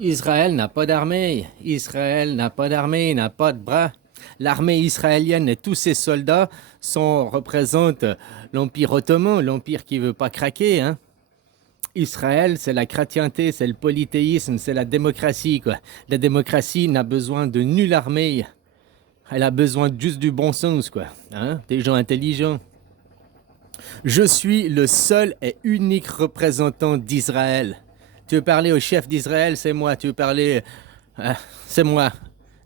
Israël n'a pas d'armée. Israël n'a pas d'armée, n'a pas de bras. L'armée israélienne et tous ses soldats représentent l'Empire ottoman, l'Empire qui ne veut pas craquer. Hein. Israël, c'est la chrétienté, c'est le polythéisme, c'est la démocratie. Quoi. La démocratie n'a besoin de nulle armée. Elle a besoin juste du bon sens, quoi. Hein, des gens intelligents. Je suis le seul et unique représentant d'Israël. Tu veux parler au chef d'Israël, c'est moi. Tu veux parler... c'est moi.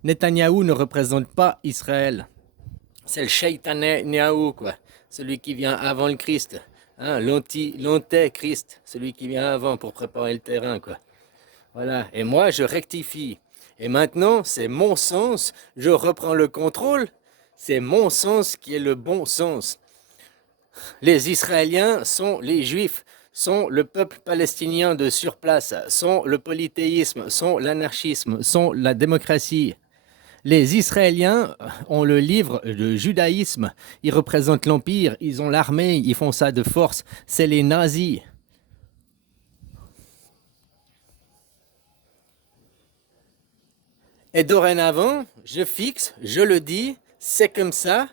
Netanyahou ne représente pas Israël. C'est le Shaitanyahu, quoi. Celui qui vient avant le Christ. Hein, l'antéchrist, celui qui vient avant pour préparer le terrain, quoi. Voilà. Et moi, je rectifie. Et maintenant, c'est mon sens. Je reprends le contrôle. C'est mon sens qui est le bon sens. Les Israéliens sont les Juifs, sont le peuple palestinien de surplace, sont le polythéisme, sont l'anarchisme, sont la démocratie. Les Israéliens ont le livre, le judaïsme, ils représentent l'Empire, ils ont l'armée, ils font ça de force, c'est les nazis. Et dorénavant, je fixe, je le dis, c'est comme ça,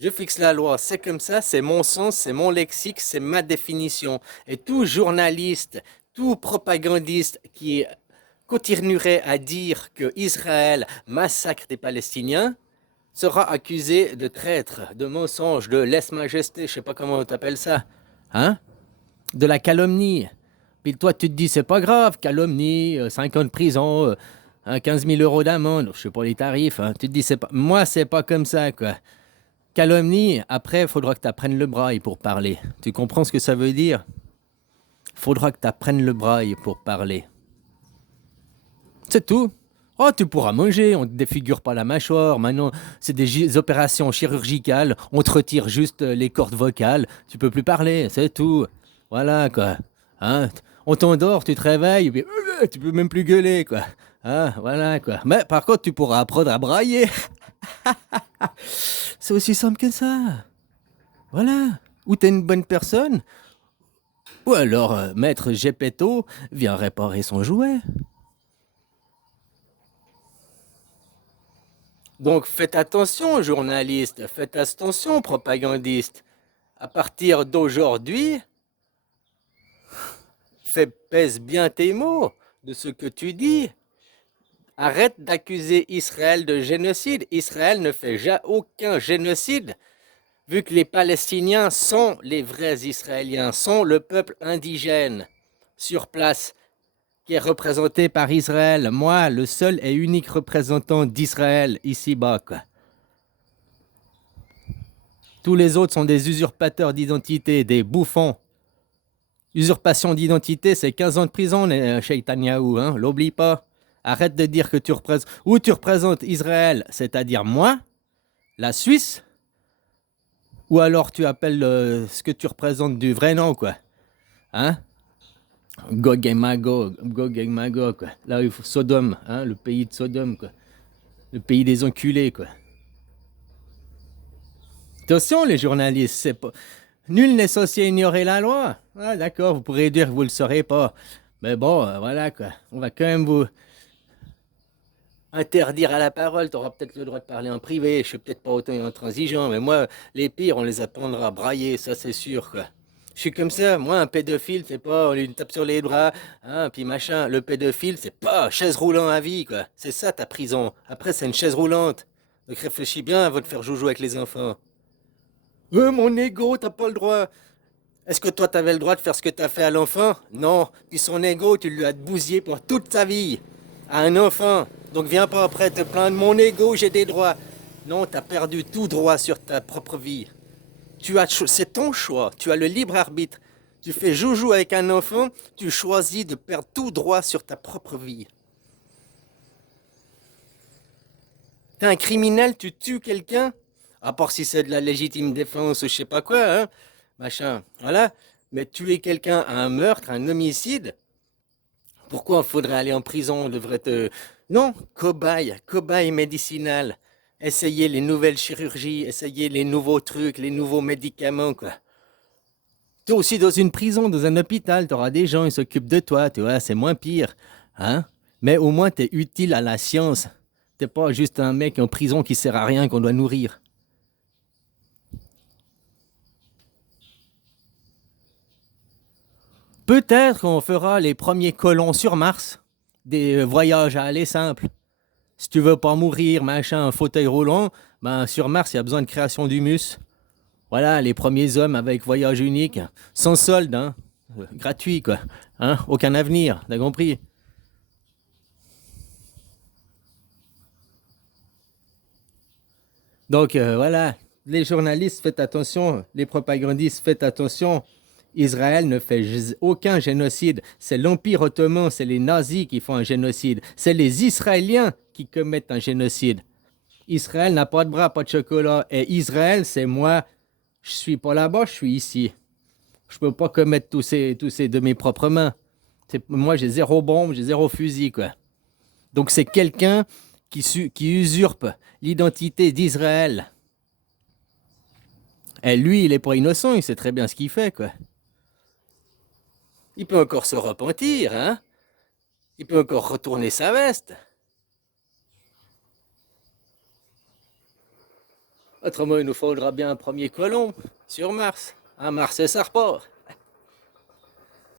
je fixe la loi, c'est comme ça, c'est mon sens, c'est mon lexique, c'est ma définition. Et tout journaliste, tout propagandiste qui continuerait à dire que Israël massacre des Palestiniens sera accusé de traître, de mensonge, de lèse-majesté, je sais pas comment on t'appelle ça, hein, de la calomnie. Puis toi, tu te dis, c'est pas grave, calomnie, 5 ans de prison, 15 000 euros d'amende, je sais pas les tarifs, hein. Tu te dis, c'est pas... moi, c'est pas comme ça, quoi. Calomnie, après, il faudra que tu apprennes le braille pour parler. Tu comprends ce que ça veut dire? Faudra que tu apprennes le braille pour parler. C'est tout. Oh, tu pourras manger, on ne te défigure pas la mâchoire. Maintenant, c'est des opérations chirurgicales. On te retire juste les cordes vocales. Tu peux plus parler, c'est tout. Voilà, quoi. Hein? On t'endort, tu te réveilles, puis tu peux même plus gueuler, quoi. Hein? Voilà, quoi. Mais par contre, tu pourras apprendre à brailler. C'est aussi simple que ça. Voilà. Ou t'es une bonne personne, ou alors Maître Gepetto vient réparer son jouet. Donc faites attention, journalistes, faites attention, propagandistes. À partir d'aujourd'hui, pèse bien tes mots de ce que tu dis. Arrête d'accuser Israël de génocide. Israël ne fait aucun génocide, vu que les Palestiniens sont les vrais Israéliens, sont le peuple indigène sur place, qui est représenté par Israël. Moi, le seul et unique représentant d'Israël ici-bas, quoi. Tous les autres sont des usurpateurs d'identité, des bouffons. Usurpation d'identité, c'est 15 ans de prison, Shaitanyahu, hein, l'oublie pas. Arrête de dire que tu représentes... Ou tu représentes Israël, c'est-à-dire moi, la Suisse, ou alors tu appelles ce que tu représentes du vrai nom, quoi. Hein? Gog et Magog, quoi. Là, il faut Sodome, hein, le pays de Sodome, quoi. Le pays des enculés, quoi. Attention, les journalistes, c'est pas... Nul n'est censé ignorer la loi. Ah, d'accord, vous pourrez dire que vous ne le saurez pas. Mais bon, voilà, quoi. On va quand même vous interdire à la parole. Tu auras peut-être le droit de parler en privé. Je suis peut-être pas autant intransigeant, mais moi, les pires, on les apprendra à brailler, ça c'est sûr, quoi. Je suis comme ça. Moi, un pédophile, c'est pas on lui tape sur les bras, hein, puis machin. Le pédophile, c'est pas chaise roulante à vie, quoi. C'est ça ta prison. Après, c'est une chaise roulante. Donc réfléchis bien avant de faire joujou avec les enfants. Mon ego, t'as pas le droit. Est-ce que toi, t'avais le droit de faire ce que t'as fait à l'enfant? Non. Puis son ego, tu lui as bousillé pour toute sa vie. À un enfant. Donc viens pas après te plaindre. Mon ego, j'ai des droits. Non, t'as perdu tout droit sur ta propre vie. C'est ton choix. Tu as le libre arbitre. Tu fais joujou avec un enfant, tu choisis de perdre tout droit sur ta propre vie. T'es un criminel, tu tues quelqu'un, à part si c'est de la légitime défense ou je sais pas quoi, hein, machin, voilà. Mais tuer quelqu'un à un meurtre, un homicide, pourquoi il faudrait aller en prison? On devrait te... Non, cobaye médicinal. Essayer les nouvelles chirurgies, essayer les nouveaux trucs, les nouveaux médicaments, quoi. Toi aussi, dans une prison, dans un hôpital, tu auras des gens, ils s'occupent de toi, tu vois, c'est moins pire. Hein? Mais au moins, tu es utile à la science. T'es pas juste un mec en prison qui sert à rien, qu'on doit nourrir. Peut-être qu'on fera les premiers colons sur Mars. Des voyages à aller simples. Si tu veux pas mourir, machin, un fauteuil roulant, ben sur Mars, il y a besoin de création d'humus. Voilà, les premiers hommes avec voyage unique, sans solde, hein, gratuit quoi, hein, aucun avenir, t'as compris? Donc voilà, les journalistes, faites attention, les propagandistes, faites attention. Israël ne fait aucun génocide. C'est l'Empire ottoman, c'est les nazis qui font un génocide. C'est les Israéliens qui commettent un génocide. Israël n'a pas de bras, pas de chocolat. Et Israël, c'est moi. Je suis pas là-bas, je suis ici. Je peux pas commettre tous ces de mes propres mains. Moi, j'ai zéro bombe, j'ai zéro fusil, quoi. Donc c'est quelqu'un qui usurpe l'identité d'Israël. Et lui, il est pas innocent, il sait très bien ce qu'il fait, quoi. Il peut encore se repentir, hein. Il peut encore retourner sa veste. Autrement, il nous faudra bien un premier colon sur Mars. À Mars et ça repart.